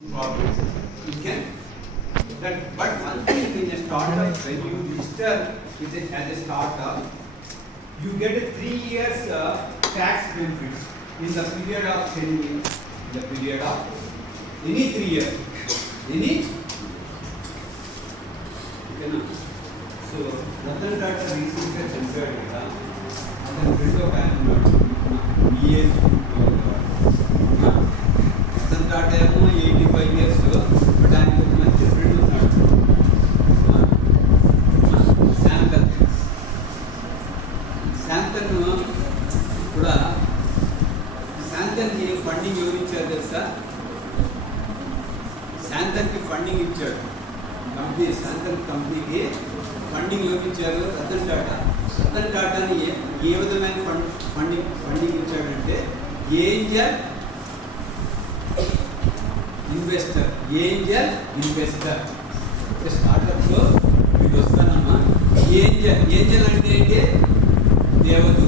problem. You can that, but one thing in a startup, when you register with it as a startup, you get a 3 years tax benefits in the period of 10 years, the period of any 3 years, any. So Ratan Tata recently censored it. Ratan Tata 85 years, but I am much different. Shantoon కూడా శాంతన్కి funding ఎవరు ఇచ్చారు తెలుసా? శాంతన్కి funding ఇచ్చాడు company, shantoon కంపెనీకి funding ఎవరు ఇచ్చారు? రతన్ టాటా. రతన్ టాటాని ఏ విధమైన funding ఇచ్చాడంటే ఏంజల్ ఇన్వెస్టర్. స్టార్టప్లో ఇది వస్తానమ్మా. ఏంజల్ అంటే ఏంటి? దేవదూత.